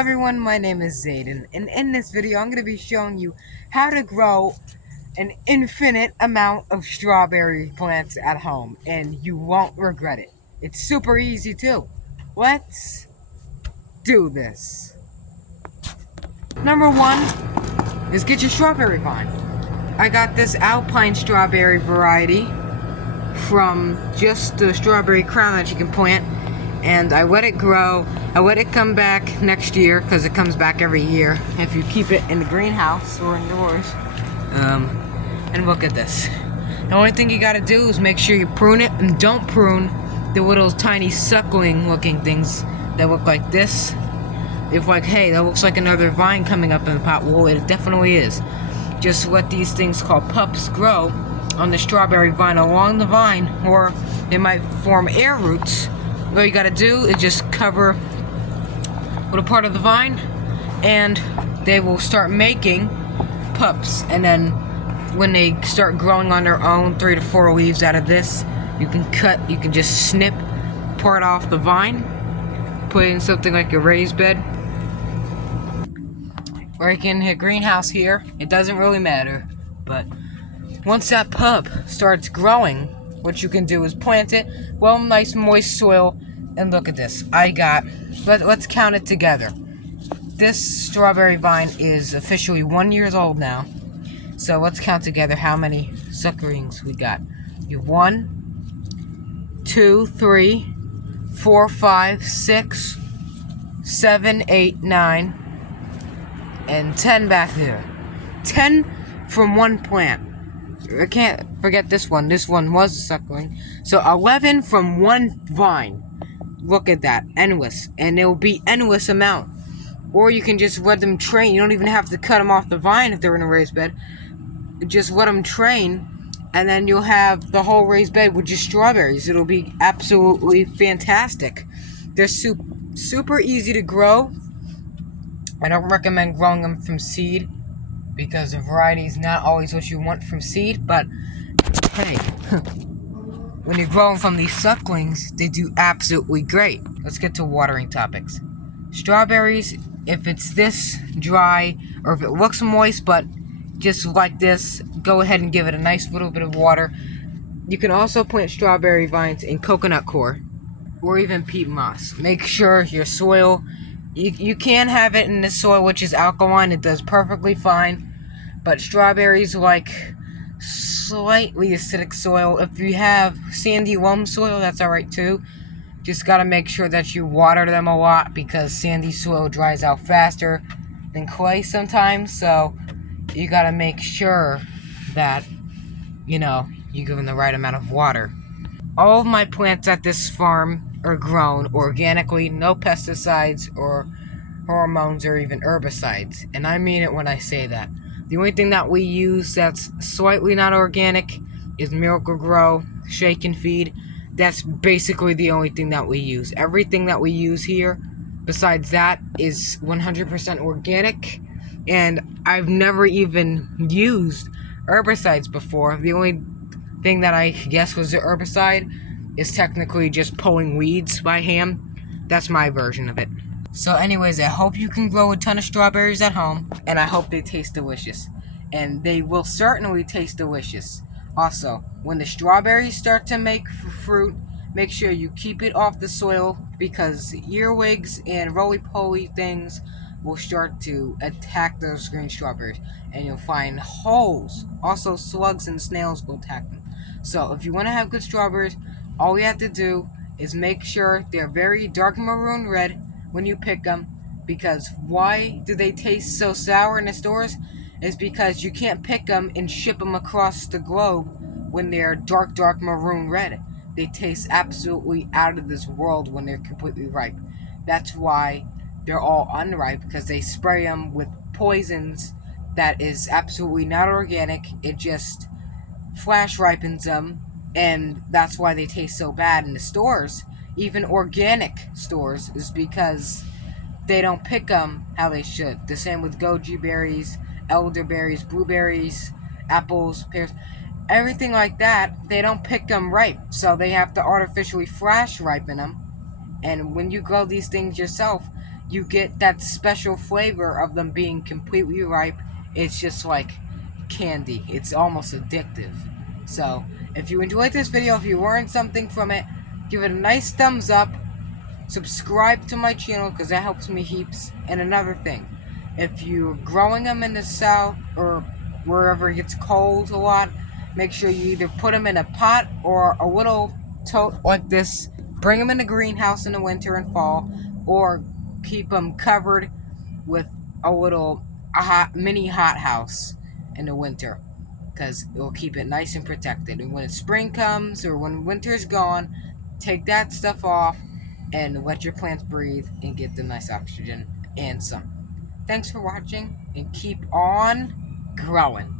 everyone, my name is Zayden, and in this video I'm going to be showing you how to grow an infinite amount of strawberry plants at home, and you won't regret it. It's super easy too. Let's do this. Number one is get your strawberry vine. I got this alpine strawberry variety from just the strawberry crown that you can plant, and I let it grow. I let it come back next year because it comes back every year if you keep it in the greenhouse or indoors. And look at this. The only thing you gotta do is make sure you prune it, and don't prune the little tiny suckling looking things that look like this. If like, hey, that looks like another vine coming up in the pot, well, it definitely is. Just let these things called pups grow on the strawberry vine along the vine, or they might form air roots. All you gotta do is just cover a little part of the vine, and they will start making pups. And then when they start growing on their own, 3 to 4 leaves out of this, you can just snip part off the vine, put it in something like a raised bed, or you can hit greenhouse here. It doesn't really matter. But once that pup starts growing, what you can do is plant it well in nice moist soil. And look at this. Let's count it together. This strawberry vine is officially 1 year old now. So let's count together how many suckerings we got. You have 1, 2, 3, 4, 5, 6, 7, 8, 9, and 10 back there. 10 from one plant. I can't forget this one. This one was a suckling. So 11 from one vine. Look at that. Endless. And it will be endless amount. Or you can just let them train. You don't even have to cut them off the vine if they're in a raised bed. Just let them train, and then you'll have the whole raised bed with just strawberries. It'll be absolutely fantastic. They're super easy to grow. I don't recommend growing them from seed because the variety is not always what you want from seed, but hey, when you grow them from these sucklings, they do absolutely great. Let's get to watering topics. Strawberries, if it's this dry, or if it looks moist, but just like this, go ahead and give it a nice little bit of water. You can also plant strawberry vines in coconut coir, or even peat moss. Make sure your soil, you can have it in the soil which is alkaline. It does perfectly fine. But strawberries like slightly acidic soil. If you have sandy loam soil, that's alright too. Just gotta make sure that you water them a lot, because sandy soil dries out faster than clay sometimes. So you gotta make sure that, you give them the right amount of water. All of my plants at this farm are grown organically, no pesticides or hormones or even herbicides. And I mean it when I say that. The only thing that we use that's slightly not organic is Miracle-Gro, Shake and Feed. That's basically the only thing that we use. Everything that we use here, besides that, is 100% organic. And I've never even used herbicides before. The only thing that I guess was the herbicide is technically just pulling weeds by hand. That's my version of it. So anyways, I hope you can grow a ton of strawberries at home, and I hope they taste delicious. And they will certainly taste delicious. Also, when the strawberries start to make fruit, make sure you keep it off the soil, because earwigs and roly-poly things will start to attack those green strawberries, and you'll find holes. Also, slugs and snails will attack them. So if you want to have good strawberries, all you have to do is make sure they're very dark maroon red when you pick them. Because why do they taste so sour in the stores? Is because you can't pick them and ship them across the globe when they're dark maroon red. They taste absolutely out of this world when they're completely ripe. That's why they're all unripe, because they spray them with poisons that is absolutely not organic. It just flash ripens them, and that's why they taste so bad in the stores. Even organic stores, is because they don't pick them how they should. The same with goji berries, elderberries, blueberries, apples, pears, everything like that. They don't pick them ripe, so they have to artificially flash ripen them. And when you grow these things yourself, you get that special flavor of them being completely ripe. It's just like candy. It's almost addictive. So, if you enjoyed this video, if you learned something from it, give it a nice thumbs up. Subscribe to my channel because that helps me heaps. And another thing, if you're growing them in the south or wherever it gets cold a lot, make sure you either put them in a pot or a little tote like this. Bring them in the greenhouse in the winter and fall, or keep them covered with a mini hothouse in the winter, because it will keep it nice and protected. And when spring comes or when winter's gone, take that stuff off and let your plants breathe and get the nice oxygen and sun. Thanks for watching, and keep on growing.